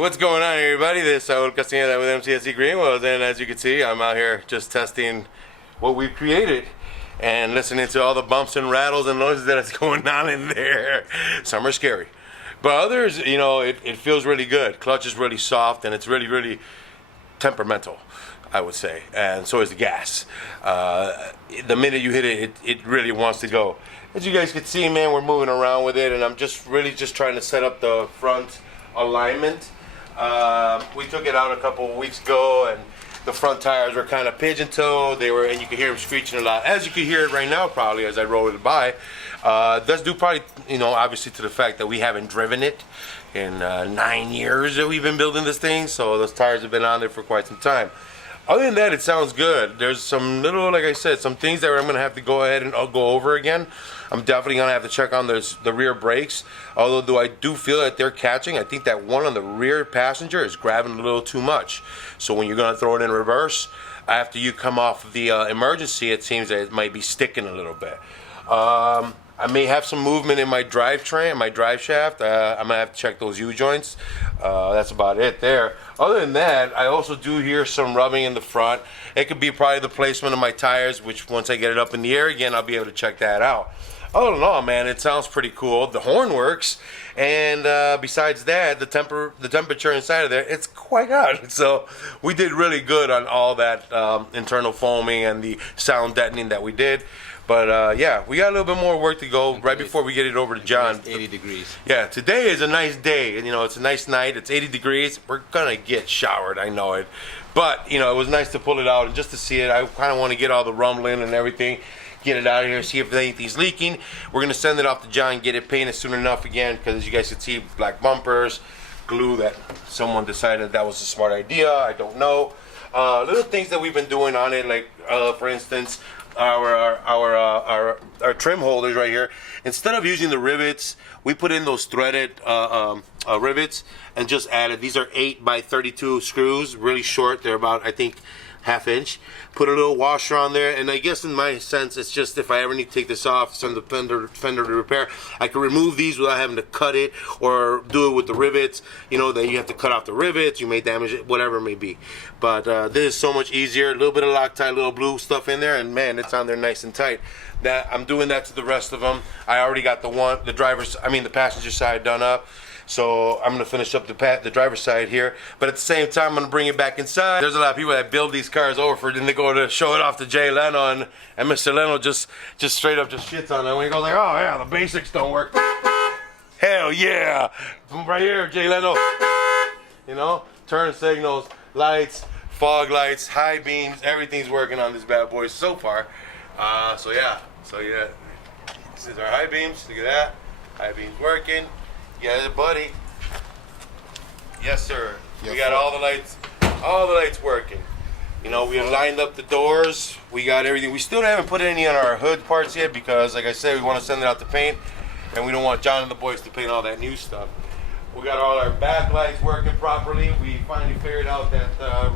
what's going on, everybody? This is Saul Castañeda with MCSC Greenwells, and as you can see, I'm out here just testing what we've created and listening to all the bumps and rattles and noises that's going on in there. Some are scary, but others, you know, it feels really good. Clutch is really soft, and it's really, really temperamental, I would say, and so is the gas. The minute you hit it, it really wants to go. As you guys can see, man, we're moving around with it, and I'm just really trying to set up the front alignment. We took it out a couple of weeks ago, and the front tires were kind of pigeon-toed. And you could hear them screeching a lot, as you can hear it right now, probably as I roll it by. That's due probably, you know, obviously to the fact that we haven't driven it in 9 years that we've been building this thing, so those tires have been on there for quite some time. Other than that, it sounds good. There's some little, like I said, some things that I'm going to have to go ahead and I'll go over again. I'm definitely going to have to check on the rear brakes. Although I do feel that they're catching. I think that one on the rear passenger is grabbing a little too much. So when you're going to throw it in reverse, after you come off of the emergency, it seems that it might be sticking a little bit. I may have some movement in my drivetrain, my drive shaft. I'm going to have to check those U-joints. That's about it there. Other than that, I also do hear some rubbing in the front. It could be probably the placement of my tires, which once I get it up in the air again, I'll be able to check that out. Other than all, man, it sounds pretty cool. The horn works, and besides that, the temperature inside of there, it's quite hot. So we did really good on all that internal foaming and the sound deadening that we did. But yeah, we got a little bit more work to go right before we get it over to John. 80 degrees. Yeah, today is a nice day. You know, it's a nice night. It's 80 degrees. We're gonna get showered, I know it. But you know, it was nice to pull it out and just to see it. I kind of want to get all the rumbling and everything, get it out of here, see if anything's leaking. We're gonna send it off to John, get it painted soon enough again, because as you guys can see, black bumpers, glue that someone decided that was a smart idea. I don't know. Little things that we've been doing on it, like for instance, our trim holders right here. Instead of using the rivets, we put in those threaded rivets and just added. These are 8x32 screws, really short. They're about, I think, ½ inch. Put a little washer on there, and I guess in my sense, it's just if I ever need to take this off, send the fender to repair, I can remove these without having to cut it or do it with the rivets. You know, then you have to cut off the rivets, you may damage it, whatever it may be. But this is so much easier. A little bit of Loctite, little blue stuff in there, and man, it's on there nice and tight. That I'm doing that to the rest of them. I already got the passenger side done up. So I'm gonna finish up the driver's side here, but at the same time, I'm gonna bring it back inside. There's a lot of people that build these cars over for then they go to show it off to Jay Leno, and Mr. Leno just straight up just shits on it when he goes like, oh yeah, the basics don't work. Hell yeah, right here, Jay Leno. You know, turn signals, lights, fog lights, high beams, everything's working on this bad boy so far. So yeah, this is our high beams. Look at that, high beams working. Yeah, buddy. Yes, sir. We got all the lights working. You know, we lined up the doors. We got everything. We still haven't put any on our hood parts yet because, like I said, we want to send it out to paint, and we don't want John and the boys to paint all that new stuff. We got all our back lights working properly. We finally figured out that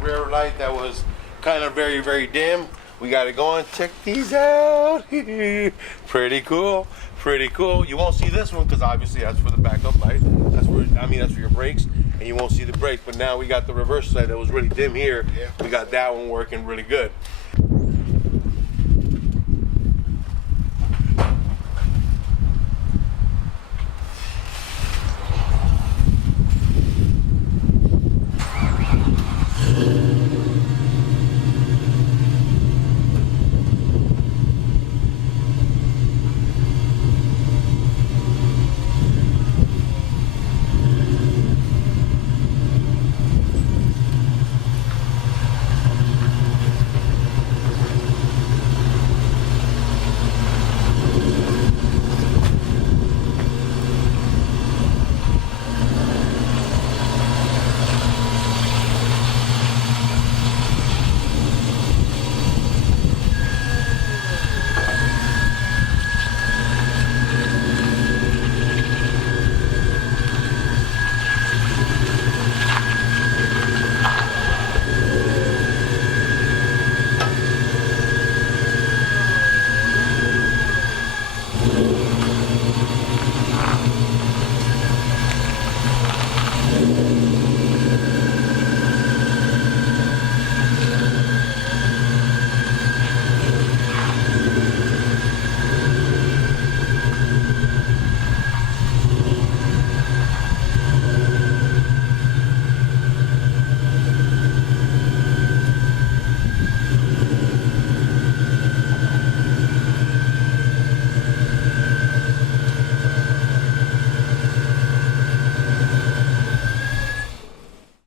rear light that was kind of very, very dim. We got it going. Check these out. Pretty cool. Pretty cool. You won't see this one because obviously that's for the backup light. That's for your brakes, and you won't see the brake. But now we got the reverse side that was really dim here. Yeah. We got that one working really good.